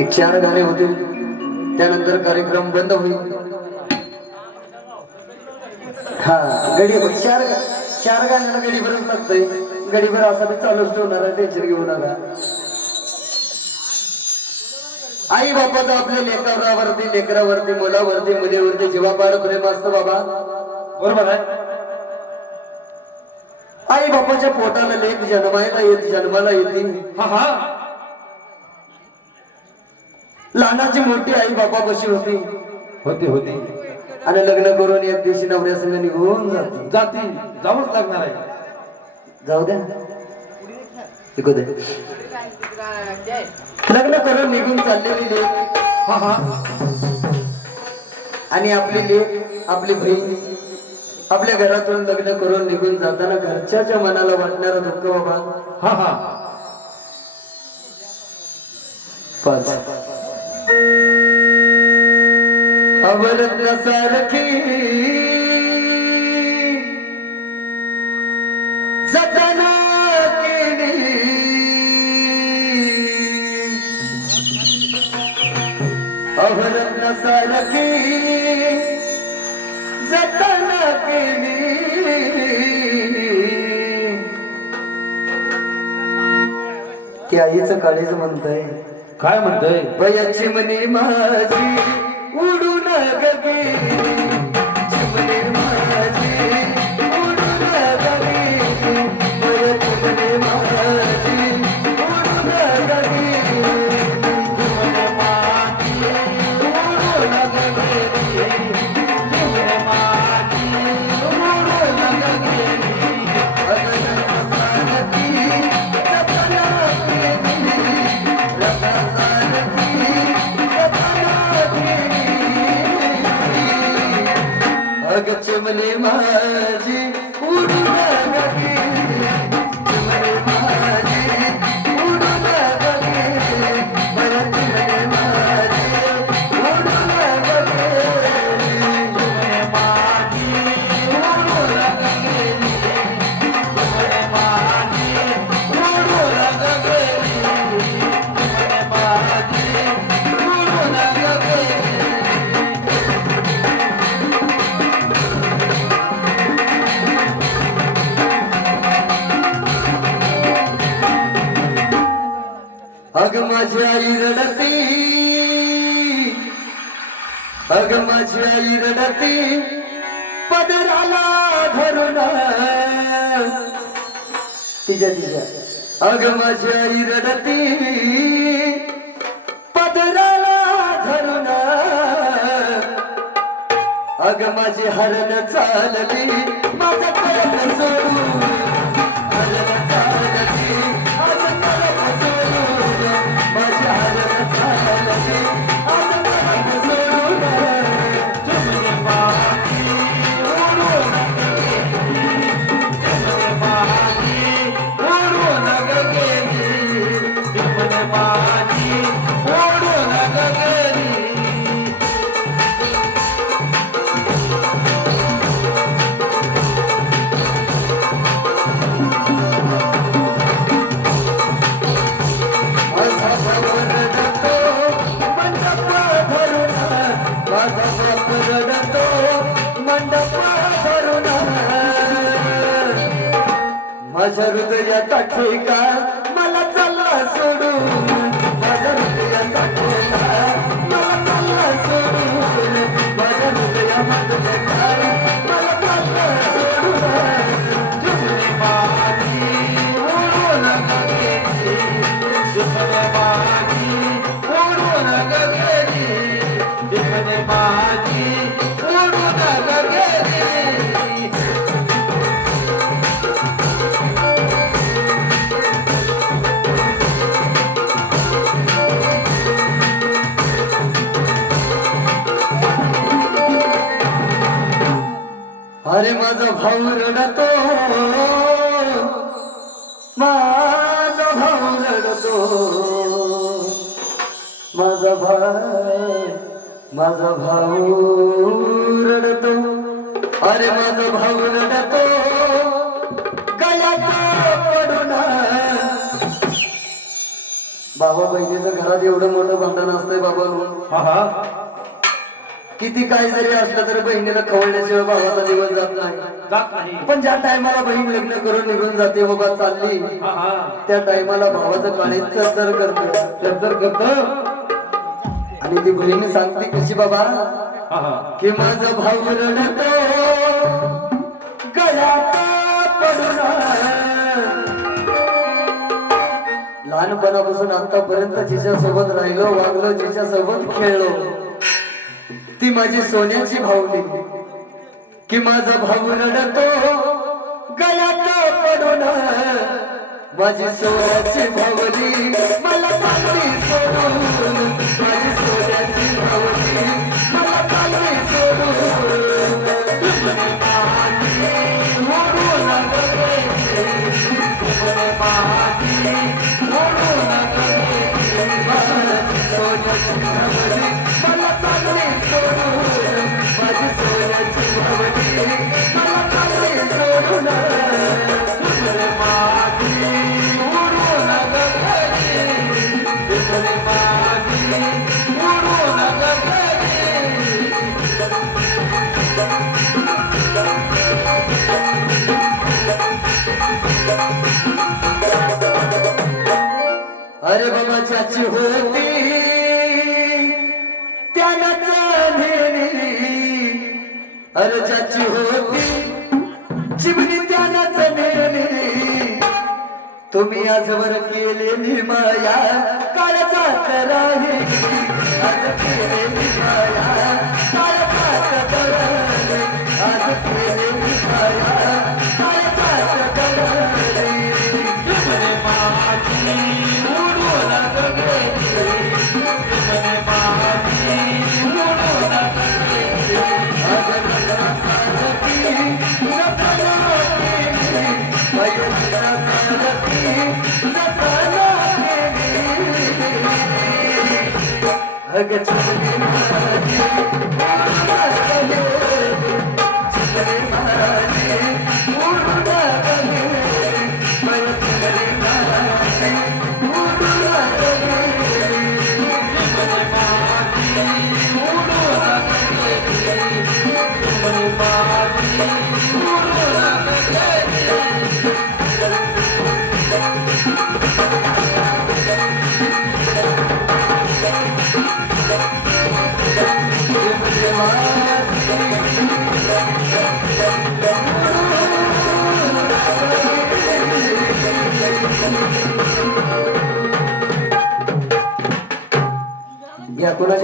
एक चार गाणे होते. त्यानंतर कार्यक्रम बंद होईल. हा गडी चार चार गाण्याला गडीभरच लागतंय. गडीभर असा बी चालूच ठेवणार टेन्शन घेऊन आला आई बापाचं आपल्या लेकरावरती लेकरावरती मुलावरती मुलीवरती जीवापार प्रेम असतं बाबा. बरोबर आहे? आई बापाच्या पोटाला लेख जन्मायला येत जन्माला येते. हा हा. लहानाची मोठी आई बापा कशी होती. होते होते. आणि लग्न करून एक दिवशी नवऱ्या संघ निघून जाते. जाती. जावंच लागणार आहे. जाऊ द्या. शिकू दे. लग्न करून निघून चाललेली लेख हा हा. आणि आपली लेख आपली बहीण आपल्या घरातून लग्न करून निघून जाताना घरच्याच्या मनाला वाटणारं दुःख बाबा. हा हा. पाच. अवरत्न सारखी जतना केली अवरत्न सारखी जतना केली ते आईचं काळीच म्हणतंय. काय म्हणतोय? वयाची मनी माझी. அழகே अग चिमणे माझी आई रडती. अग माझी आई रडती. पदराला धरून. तिच्या तिच्या. अग माझी आई रडती. पदराला धरून. अग माझी हरण चालली. माझा कळत सोडून. चालली माझं माझ्या हृदयाचा ठिकाण अरे माझा भाऊ रडतो. माझा भाऊ रडतो. माझा भाई माझा भाऊ रडतो. अरे माझा भाऊ रडतो. पडून. बाबा बहिणीचं घरात एवढं मोठं भांडण असतंय बाबा. किती काय जरी असलं तरी बहिणीला खवळल्याशिवाय भावाचा दिवस जात नाही. पण ज्या टायमाला बहीण लग्न करून निघून जाते बाबा चालली त्या टायमाला भावाचं काळीच चरचर करत. तर करत. आणि ती बहीण सांगते कशी बाबा? की माझा भाऊ रडतो गळ्यात पडून लहानपणापासून आतापर्यंत जिच्या सोबत राहिलो वागलो जिच्या सोबत खेळलो. ती माझी सोन्याची भाऊली की माझा भाऊ रडतो गळ्यात पडून. माझी सोन्याची भावली मला चांगली सोडून माझी बाबा होती. त्यानच नेली. अरे होती चिमणी त्यानच नेली. तुम्ही आजवर केलेली माया काळाचा तर आज केलेली தங்கச்சி या कोणाची